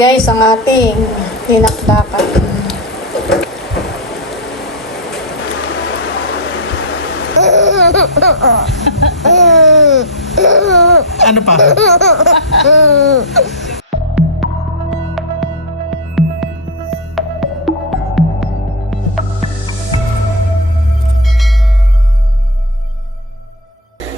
guys ang ating dinakdakan. Ano pa?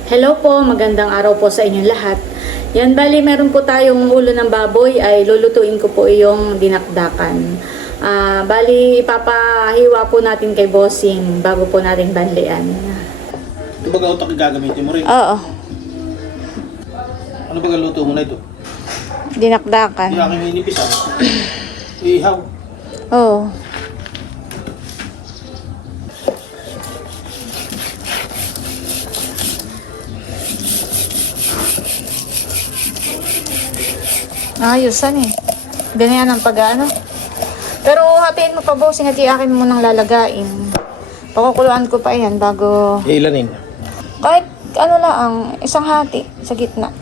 Hello po, magandang araw po sa inyong lahat. Yan, bali meron po tayong ulo ng baboy ay lulutuin ko po yung dinakdakan. Ah, bali ipapahiwa po natin kay bossing bago po natin banlian. Ito ba utak gagamitin mo rin? Oo, Ano ba luto mo na ito? dinakdakan. Aking inipis ah. Ihaw. Oo. Ayos, san eh. Ganyan ang pag-ano. Pero hatiin mo pa bossing at akin mo nang lalagain. Pakukuluan ko pa yan bago... Ilanin. Kahit ano lang, isang hati sa gitna.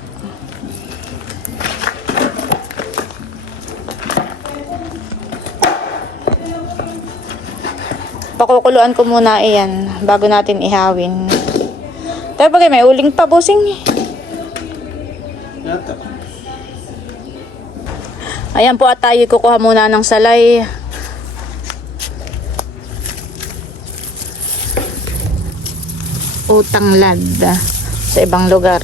Pakukuluan ko muna iyan bago natin ihawin. Tayo bagay, may uling pa, busing. Yata. Ayan po at tayo kukuha muna ng salay. Utang lad sa ibang lugar.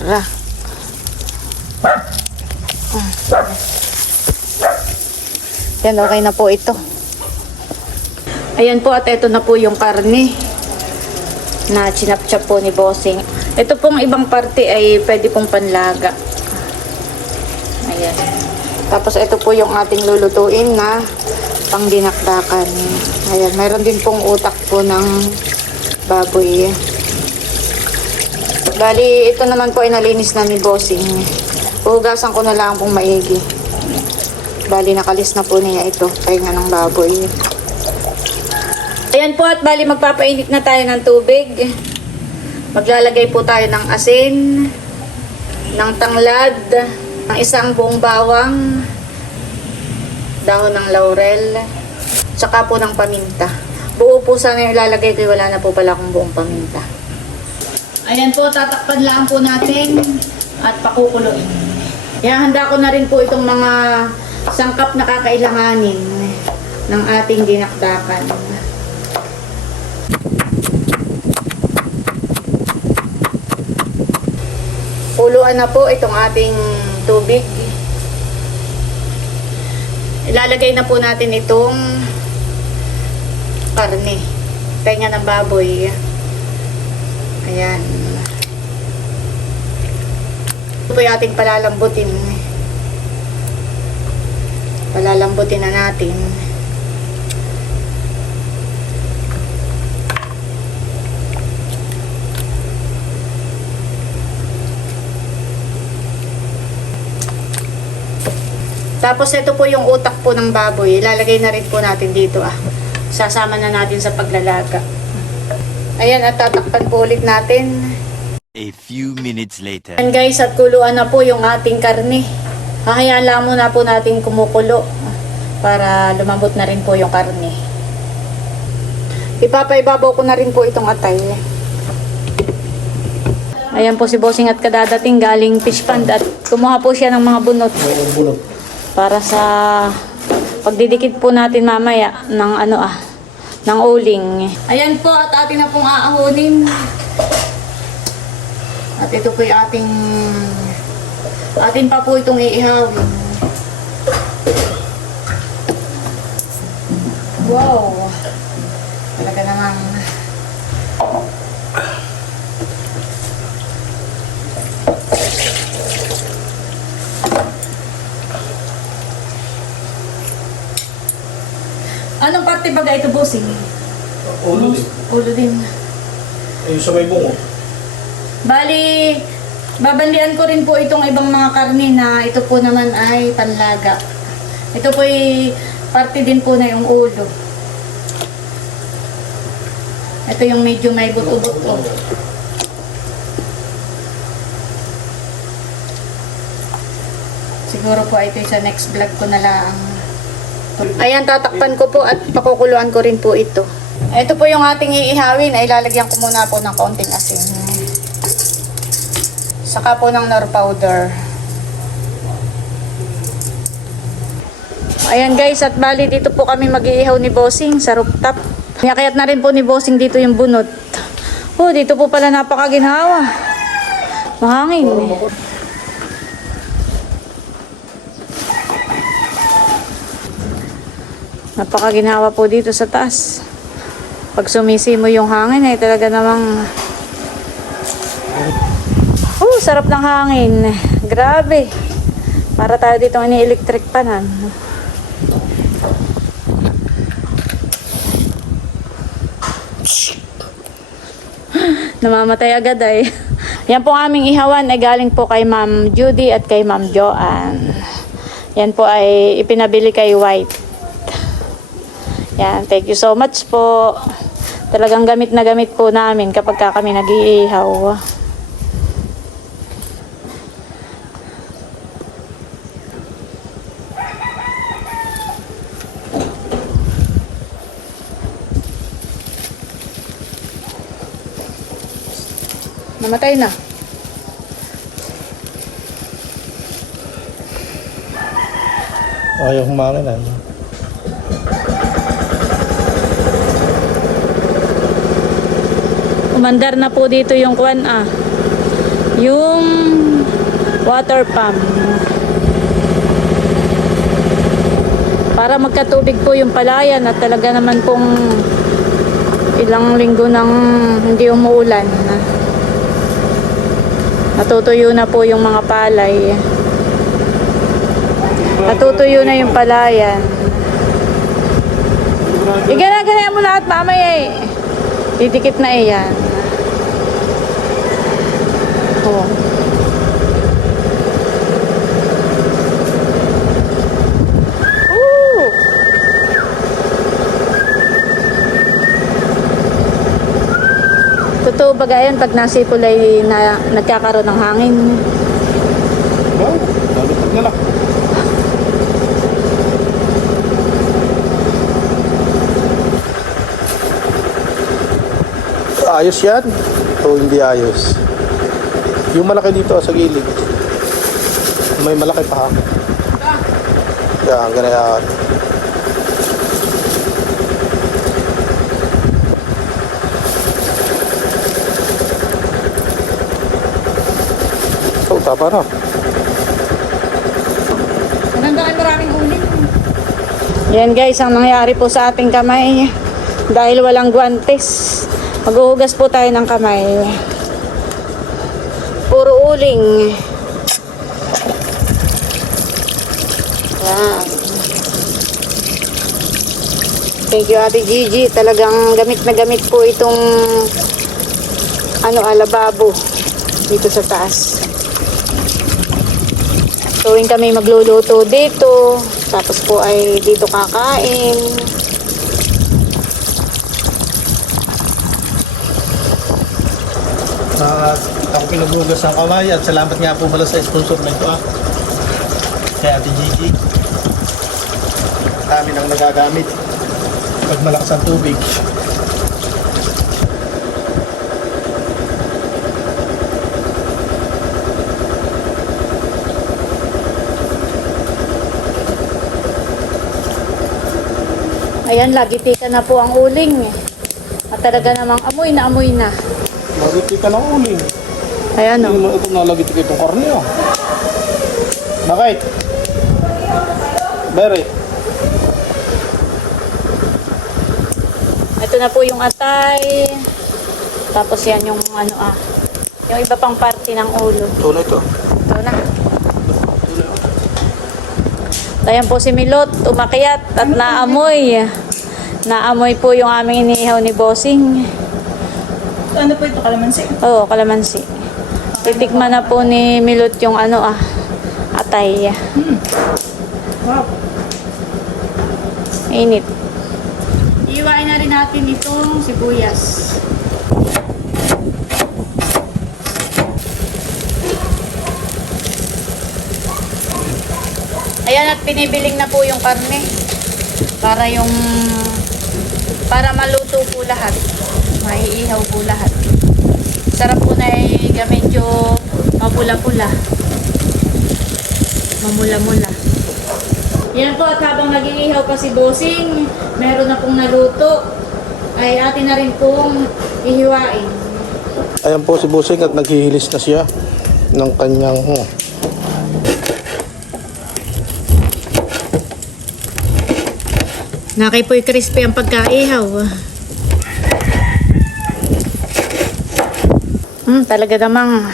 Yan, okay na po ito. Ayan po at ito na po yung karne na chinap-chap po ni Bossing. Ito pong ibang parte ay pwede pong panlaga. Tapos ito po yung ating lulutuin na pangdinakdakan. Ayan, meron din pong utak po ng baboy. Bali, ito naman po ay nalinis na ni Bossing. Hugasan ko na lang pong maigi. Bali, nakalis na po niya ito. Pahinga ng baboy. Ayan po at bali magpapainit na tayo ng tubig. Maglalagay po tayo ng asin, ng tanglad, ng isang buong bawang, dahon ng laurel, tsaka po ng paminta. Buo po sana yung ilalagay ko, wala na po pala akong buong paminta. Ayan po, tatakpan lang po natin at pakukuloyin. Kaya handa ko na rin po itong mga sangkap na kakailanganin ng ating dinakdakan. Kuluan na po itong ating tubig. Ilalagay na po natin itong karne. Tenga ng baboy. Ayan. Ito po yung ating palalambutin. Palalambutin na natin. Tapos ito po yung utak po ng baboy. Ilalagay na rin po natin dito ah. Sasama na natin sa paglalaga. Ayan at tatakpan po ulit natin. A few minutes later. Ayan guys at kuluan na po yung ating karne. Hahayaan lang muna po natin kumukulo para lumambot na rin po yung karne. Ipapaibabaw ko na rin po itong atay. Ayan po si Bossing at kadadating galing fish pond at kumuha po siya ng mga bunot bulog. Para sa pagdidikit po natin mamaya ng ano ah ng uling. Ayan po at atin na pong aahonin. At ito po ating atin pa po itong iihawin. Wow! Talaga namang Anong parte ba ito, bossing? Ulo din. Ulo din. Ayun sa may bungo. Bali, babanlian ko rin po itong ibang mga karne na ito po naman ay panlaga. Ito po ay parte din po na yung ulo. Ito yung medyo may buto-buto. Siguro po ito sa next vlog ko na lang. Ayan, tatakpan ko po at pakukuluan ko rin po ito. Ito po yung ating iihawin. Ay lalagyan ko muna po ng kaunting asin. Saka po ng nor powder. Ayan guys, at bali dito po kami mag-iihaw ni Bossing sa rooftop. Kayat na rin po ni Bossing dito yung bunot. Oh, dito po pala napakaginhawa. Mahangin. Napakaginhawa po dito sa taas. Pag sumisimo yung hangin ay talaga namang Oh, sarap ng hangin. Grabe. Para tayo dito ini-electric panan. Namamatay agad ay. Yan po aming ihawan ay galing po kay Ma'am Judy at kay Ma'am Joanne. Yan po ay ipinabili kay White. Yan, thank you so much po. Talagang gamit na gamit po namin kapag ka kami nag-iihaw. Namatay na. Ayaw humangin na. Umandar na po dito yung kwan ah. Yung water pump. Para magkatubig po yung palayan at talaga naman pong ilang linggo nang hindi umuulan. Natutuyo na po yung mga palay. Natutuyo na yung palayan. Igana-gana mo lahat mamaya eh. Didikit na eh Ooh. Totoo ba gayon pag nasipol ay na, nagkakaroon ng hangin? Wow, na lang. Ayos yan? O hindi ayos? Yung malaki dito sa gilid. May malaki pa ha. Yan, ganyan. Oh, tama na. Nandaan maraming ulit. Yan guys, ang nangyari po sa ating kamay. Dahil walang guantes. Maghuhugas po tayo ng kamay. Puro uling. Yan. Thank you Ate Gigi. Talagang gamit na gamit po itong ano, alababo dito sa taas. Tuwing kami magluluto dito, tapos po ay dito kakain. na ako pinubugas ng kamay at salamat nga po pala sa sponsor na ito ah. Kay Ate Gigi. Kami nang nagagamit pag malakas ang tubig. Ayan, lagi tika na po ang uling. At talaga namang amoy na amoy na. Magiti ka ng uling. Ayan o. Hindi mo ito nalagit ka itong karne oh. Bakit? Berry. Ito na po yung atay. Tapos yan yung ano ah. Yung iba pang parte ng ulo. Ito na ito. Ito na. Ayan po si Milot, umakyat at naamoy. Naamoy po yung aming inihaw ni Bossing. Ano po ito, kalamansi? Oo, kalamansi. Titikman na po ni Milot yung ano ah, atay. Wow. Init. Iwain na rin natin itong sibuyas. Ayan at binibiling na po yung karne. Para yung para maluto po lahat. Maiihaw po lahat. Sarap po na eh, medyo mapula-pula. Mamula-mula. Yan po at habang nag-iihaw pa si Bossing, meron na pong naluto. Ay atin na rin pong ihiwain. Ayan po si Busing at naghihilis na siya ng kanyang oh, Nakipoy crispy ang pagkaihaw. Hmm, talaga namang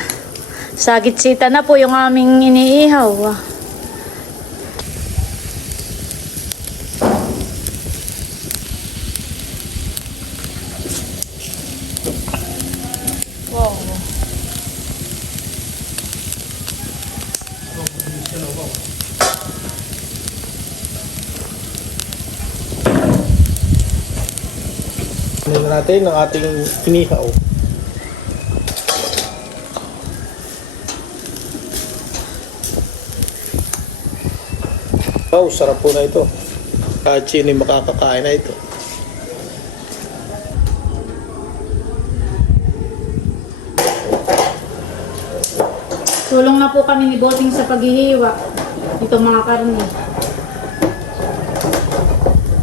sagit-sita na po yung aming iniihaw. Wow. Tingnan natin ang ating inihaw. Wow, sarap po na ito. Kahit sino makakakain na ito. Tulong na po kami ni Bossing sa paghihiwa. Itong mga karne.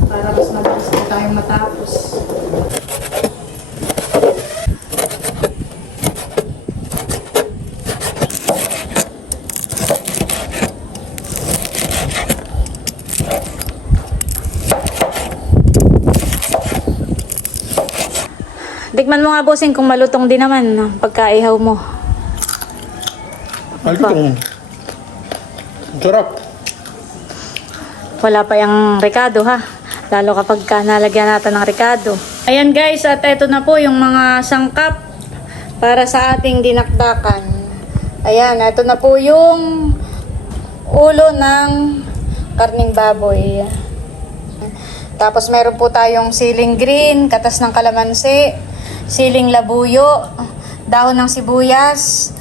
Para mas mabilis po tayong matapos. Tikman mo nga, Bossing, kung malutong din naman no, pagkaihaw mo. Malutong. Sarap. Wala pa yung Ricardo ha. Lalo kapag ka nalagyan natin ng Ricardo. Ayan guys, at ito na po yung mga sangkap para sa ating dinakdakan. Ayan, ito na po yung ulo ng karning baboy. Tapos meron po tayong siling green, katas ng kalamansi, siling labuyo, dahon ng sibuyas,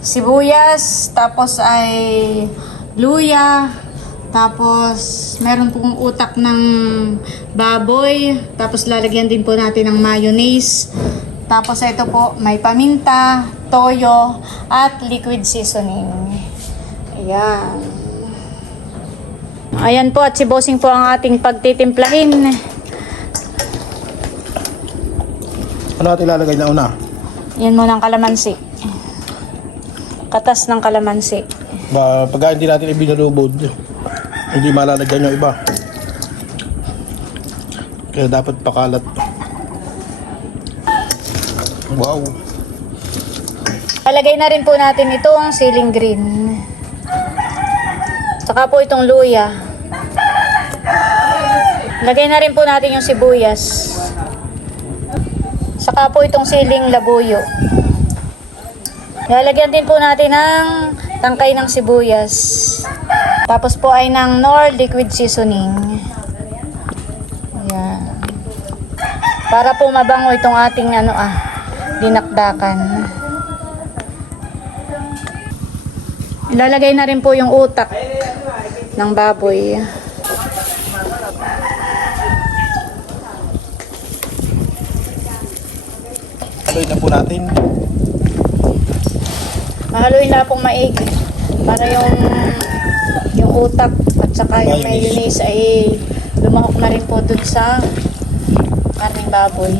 sibuyas, tapos ay luya, tapos meron pong utak ng baboy, tapos lalagyan din po natin ng mayonnaise. Tapos ito po, may paminta, toyo, at liquid seasoning. Ayan. Ayan po, at si Bossing po ang ating pagtitimplahin. Ano natin ilalagay na una? Yan muna ang kalamansi. Katas ng kalamansi. Ba, pagka hindi natin ibinalubod, hindi malalagyan yung iba. Kaya dapat pakalat. Wow. Palagay na rin po natin itong siling green. Saka po itong luya. Lagay na rin po natin yung sibuyas. Saka po itong siling labuyo. Lalagyan din po natin ng tangkay ng sibuyas. Tapos po ay ng Nor liquid seasoning. Ayan. Para po mabango itong ating ano ah, dinakdakan. Ilalagay na rin po yung utak ng baboy. Haluin na po natin. Mahaluin na pong maigi para yung yung utak at saka yung Mayonnaise. mayonnaise ay lumahok na rin po dun sa karning baboy.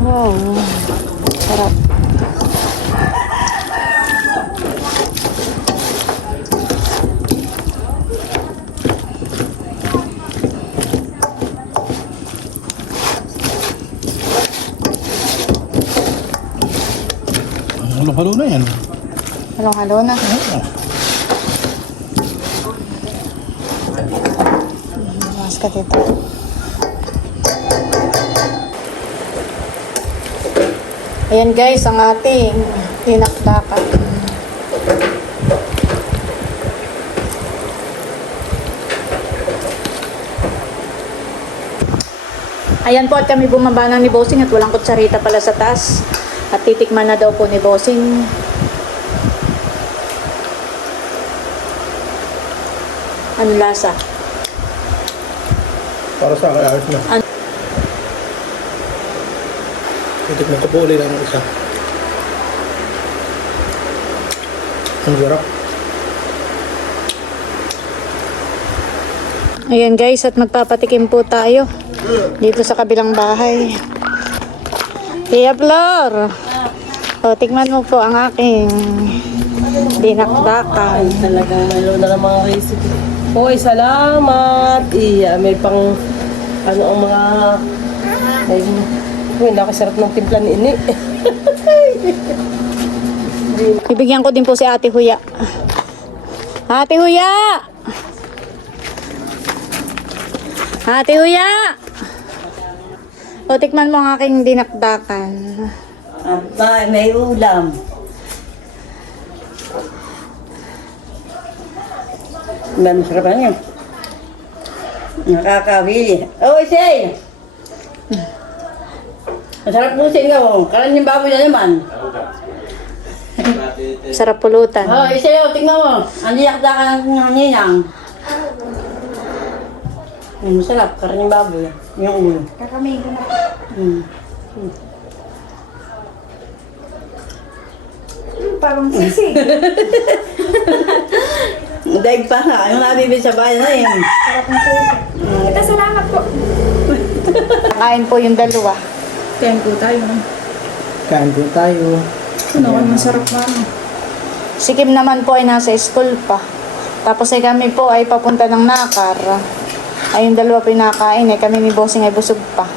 Wow, sarap. Halo-halo na yan. Halong-halo na. Mas ka dito. Ayan guys, ang ating tinakdakan. Ayan po at kami bumaba na ni Bossing at walang kutsarita pala sa taas. At titikman na daw po ni Bossing. Ano lasa? Para sa akin, ayos na. An- Titikman ko po ulit ang isa. Ang sarap. Ayan guys, at magpapatikim po tayo dito sa kabilang bahay. Tia Flor! O, tikman mo po ang aking dinakdakan. Talagang mayroon na ng mga recipe. Hoy, salamat! Iya, may pang ano ang mga ay, Uy, nakasarap ng timpla ni Ini. Bibigyan ko din po si Ate Huya. Ate Huya! Ate Huya! O, tikman mo ang aking dinakdakan. Aba, may ulam. Masarap yun? Nakakawili. Oh, Isay! Masarap po sa inyo. Karan yung baboy na naman. Sarap pulutan. Oh, Isay, oh, tingnan mo. Ang yakda ka ng ninang. Mm, masarap. Yung baboy. Yung ulo. Kakamayin ko na. Mm. Parang sisig. Daig pa na. Yung nabibig sa bahay na yun. Kain po yung dalawa. Kain po tayo. Kain po tayo. Ano naman masarap na ano. Si Kim naman po ay nasa school pa. Tapos ay kami po ay papunta ng Nakar. Ay yung dalawa pinakain eh. Kami ni Bossing ay busog pa.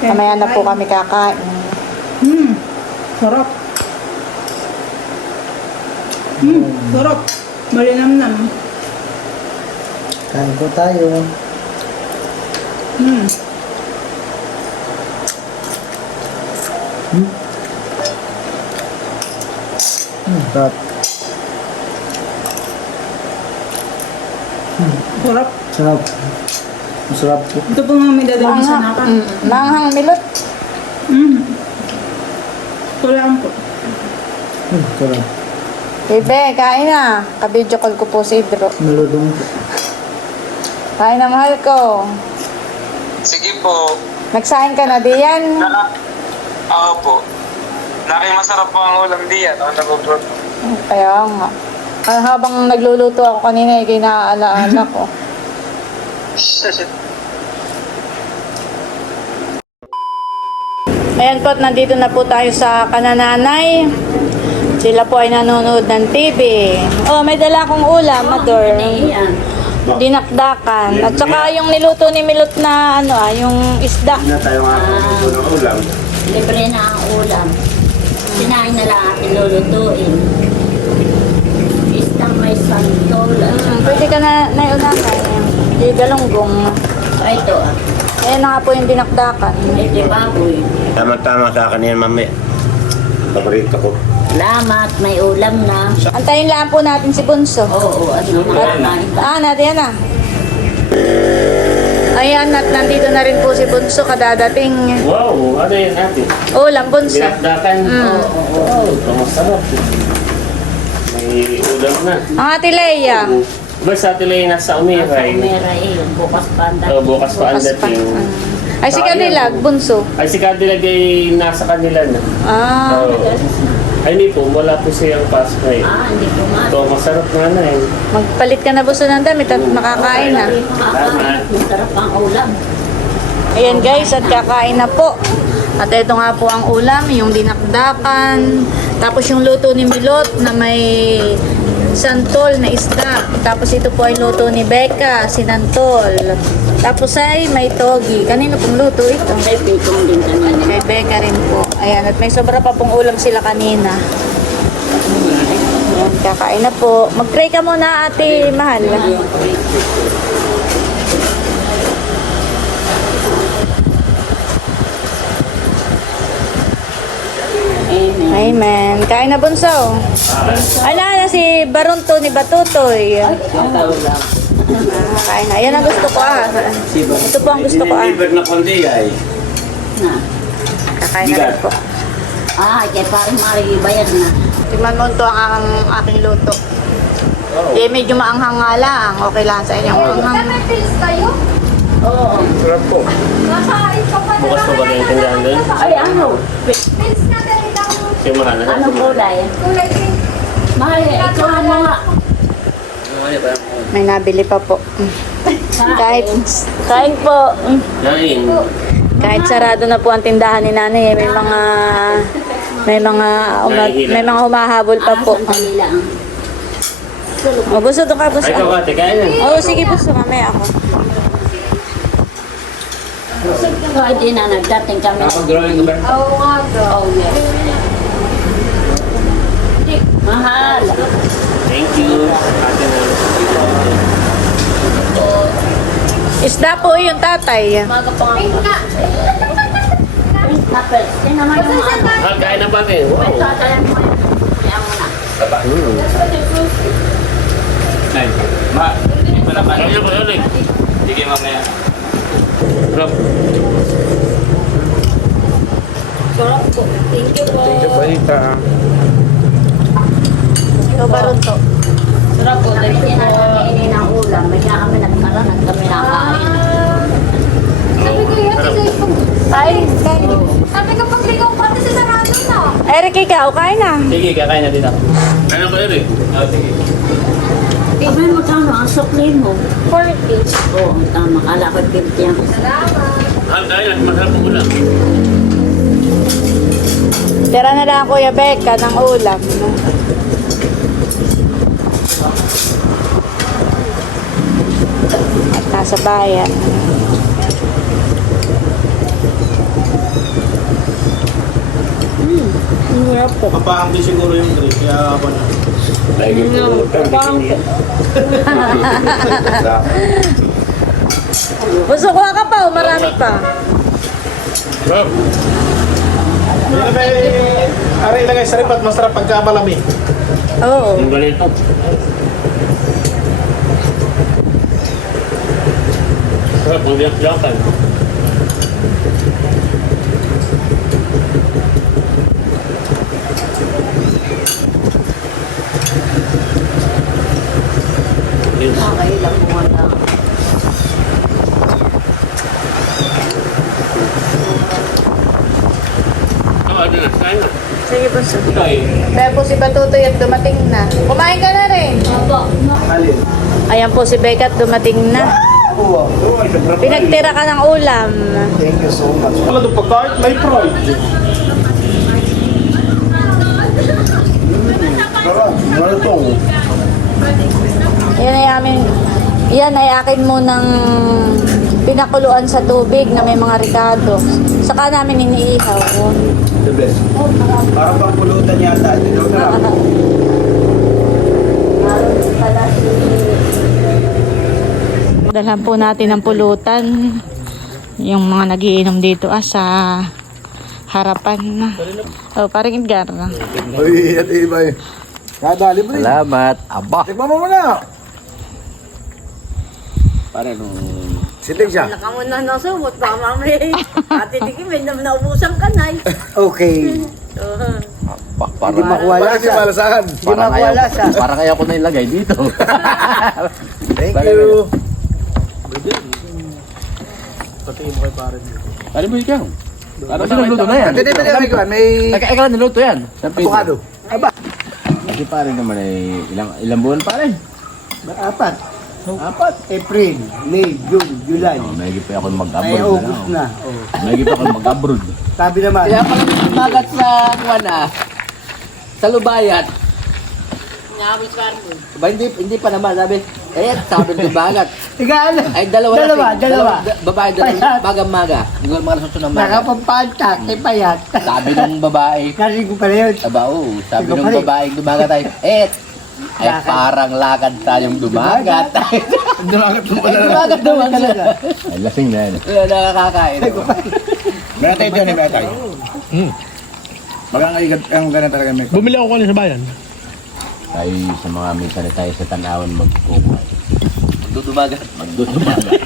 Mamaya na po kami kakain. Hmm. Sarap. Hmm. Sarap. Malinamnam. Kain po tayo. Hmm. Hmm, sarap. Sarap. Sarap. Masarap po. Ito po nga may dadalhin sa naka. Mm, manghang milot. Hmm. Kulang po. Hmm, sarap. Bebe, kain na. Kabidyo call ko po si Idro. Maludong po. Kain na mahal ko. Sige po. Nagsahin ka na diyan. Na, ako po. Laki masarap po ang ulam diyan. Ako nagubrot. Kaya nga. Ah, habang nagluluto ako kanina, ay kinaalaala ko. Ayan po, nandito na po tayo sa kanananay. Sila po ay nanonood ng TV. Oh, may dala akong ulam, Ador. Yan. Dinakdakan. At saka yung niluto ni Milot na ano ah, yung isda. Libre na ang ulam. Sinain na lang atin lulutuin. Istang may santol. Hmm, pwede ka na naiunakan. Yung galunggong. Ay, ito ah. Ayan na nga po yung dinakdakan. Libre baboy. Tama-tama sa akin yan, mami. Paborito ko. Salamat, may ulam na. Antayin lang po natin si Bunso. Oo, at nakakain ka. Ah, natin yan ah. Ayan, at nandito na rin po si Bunso kadadating. Wow, ano yan natin? Ulam, Bunso. Dinakdakan. Mm. Wow, ito masarap. May ulam na. Ang ate Leia. Basta ito lang yung nasa umiray. Eh, bukas pa ang O, bukas pa ang Bukas pa. dating. Ay, si Kadilag, Bunso. Ay, si Cadillac ay nasa kanila na. Ah, Oo. Ay, hindi po. Wala po siyang na eh. Ah, hindi ko nga. Ito, masarap nga na eh. magpalit ka na Bunso ng damit at makakain na. Makakain. Masarap ang ulam. Ayan guys, at kakain na po. At ito nga po ang ulam, yung dinakdakan. Tapos yung luto ni Milot na may santol na isda. Tapos ito po ay luto ni Becca, sinantol. Tapos ay may togi. Kanino pong luto ito? May pitong din kanina. Kay Becca rin po. Ayan, at may sobra pa pong ulam sila kanina. Ayan, kakain na po. Mag-pray ka muna, ate, mahal. Amen. Amen. Kain na bunso. Ala na si Baronto ni Batutoy. Ulam. Kain na. Yan ang gusto ko ah. Ito po ang gusto ko ah. Deliver na kundi ay. Na. Kakain na rin po. Ah, kaya parang maribayad na. Tingnan mo ito ang aking, aking luto. Eh, medyo maanghang nga lang. Okay lang sa inyo. Maanghang. Oo. Sarap po. Bukas pa ba na yung tindahan doon? Ay, ano? Yung mahal na. Anong kulay? Mahal, ikaw ang mga... May nabili pa po. Kahit, Kain. kain po. Nain. Kahit sarado na po ang tindahan ni nanay, eh, may mga may mga uma- may mga humahabol pa po. Ah, sandali lang. O, gusto to ka, gusto. Ay, ikaw ate, kain na. Oo, sige po, mamaya ako. So, hindi na nagdating kami. Nakapag-drawing ka ba? Oh, yes. Mahal. Thank you. Ate. Isda po yung tatay. Maga pa nga. Napel. Hindi naman yung mga... Mahal, kain na pa rin. Wow. Na. Ay, ma, hindi pa. Kaya po yun eh. Sige, mamaya. Sarap. Thank you po. Thank you, Paita. Ikaw ba ron to? Sarap po. Kami din na kami ng ulam. May kaya kami nagkaroon at kami nakain. Kain, kain. Sabi ko pagligaw pati sa sarado na. Eric, ikaw, kain na. Sige, kakain na dito. Kaya po yun eh. Oh, sige. Sabi mo tama, ang sukli mo. 40. Oo, tama. Kala ko 50 ang Mahal, kain na. Masarap po ulam. Tira na lang Kuya Becca ng ulam. At nasa bayan. Kapahang din siguro yung trip, kaya ako na. Lagi po. Gusto ko ka pa, o marami pa. Sarap. Yung may, aray ilagay sa rip at masarap pagka malami. Oo. Ang ganito. Sarap, ang diyak-diyakan. Yes. Okay lang lang. Oh, ano na, na. Sige po, sige. Kaya po si Batutoy at dumating na. Kumain ka na rin. Opo. Alin? Ayan po si Becca at dumating na. Oo. Pinagtira ka ng ulam. Thank you so much. Wala doon pagkain, may pride. Sarap, ano itong? Yan ay amin, yan ay akin munang pinakuluan sa tubig na may mga ricado. Saka namin iniihaw. The best. Parang pang pulutan yata. Ito sarap. Dalhan po natin ng pulutan. Yung mga nagiinom dito ah, sa harapan. Oh, parang Edgar. Uy, at iba eh. Kadali mo Salamat. Aba. Tikman mo muna. Para nung... Silig siya. Nakamuna na sumot. Baka mamaya. Ate Tiki, may naubusan ka na. Okay. Hindi makuha Bakit yung malasahan? Parang kaya, parang kaya ko na ilagay dito. Thank you. Pati mo kay pare. Ano mo ikaw? Ano ba nagluto na yan? Hindi, hindi, hindi. May Ikaw ikaw lang niluto yan. Avocado. Kasi pare naman ay ilang ilang buwan pare. Apat. Apat. April, May, June, July. Oh, may pa ako mag-abroad na August na. Oh. May pa ako mag-abroad. Sabi naman. Kaya pala magat sa kuwana. Sa lubayat. Ba, hindi, hindi pa naman, sabi. Eh, sabi ng bagat. Ikaw, Ay, dalawa. Dalawa, ting- dalawa. da- babae, dalawa. Payat. Bagang maga. Hindi ko mga nasusunod ng maga. Nakapapantak, ay payat. Sabi ng babae. Narinig ko pala yun. Aba, oo. Sabi ng pala eh. babae, dumagat tayo. Eh, ay parang lakad tayong dumagat. Dumagat mo Ay, dumagat naman siya. Talaga. Ay, lasing na yan. Kaya nakakakain. Meron tayo dyan eh, meron tayo. Hmm. Ay ang ganun talaga may Bumili ako kanina sa bayan. Ay, sa mga minsan na tayo sa tanawan magkukuha. Magdudumagat. Magdudumagat.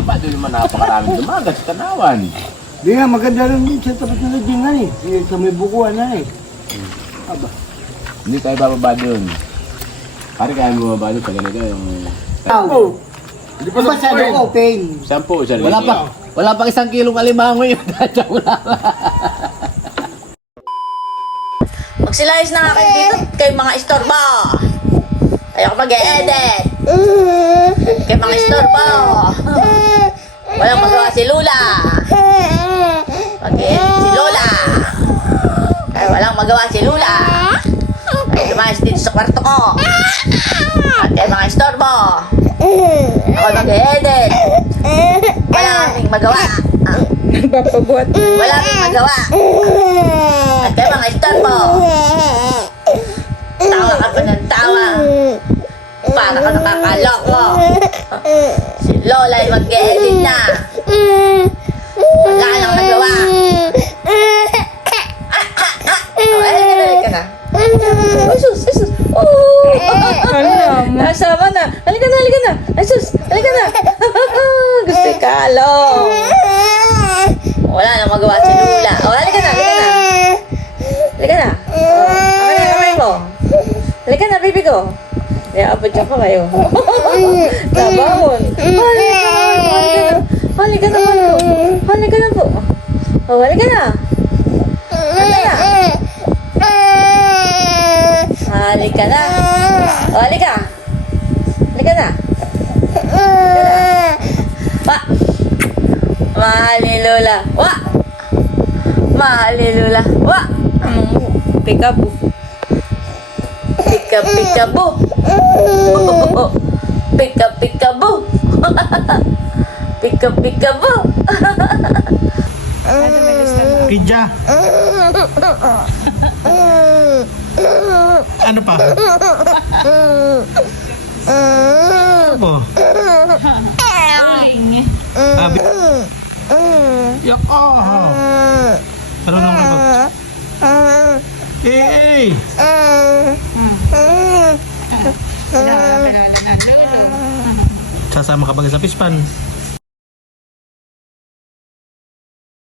Aba, doon naman napakaraming dumagat sa tanawan. Di nga, maganda rin sa tapat na lagyan eh. Sa may bukuan na eh. Hindi tayo bababa doon. Pare kaya mo bababa doon sa ganito yung... Oh. Hindi pa masyado open. Sampu, sir. Wala pa. Wala pa isang kilong alimango yun. Wala pa. Magsilayos na nga kayo dito kay mga istorbo. Ayoko mag-edit. Kay mga istorbo. Walang magawa si Lula. Mag-edit si Lola. Ay, walang magawa si Lula. Ay, lumayas dito sa kwarto ko. At kay mga istorbo. Ako mag-edit. Wala kaming magawa. Papabuhat. Wala kaming magawa. Kay mga istorbo. Tawa ka pa ng tawa. Para ka nakakaloko. Si Lola ay mag-edit na. Wala nang nagawa. Oh, ay, halika na, halika na. Ay, sus, ay, sus. Oh! Alam mo. Nasama na. Halika na, halika na. Ay, sus, halika na. Gusto ikalo. Wala nang magawa si Lula. Oh, halika na, halika na. Halika na. Ako na kamay mo. Halika na, baby ko. Kaya abot siya pa kayo. Nabawon. Halika na. Halika na, mahal ko. Halika na po. Oh, halika na. Halika na. Halika na. Oh, halika. Halika na. Halika na. Wa. Mahal ni Lola. Wa. Mahal ni Lola. Wa. Anong Peekaboo. Pika pika boo. Pika pika boo. Pika pika boo. Pija. Ano pa? Ano? Abi. Eh, eh. Sasama ka ba sa pispan?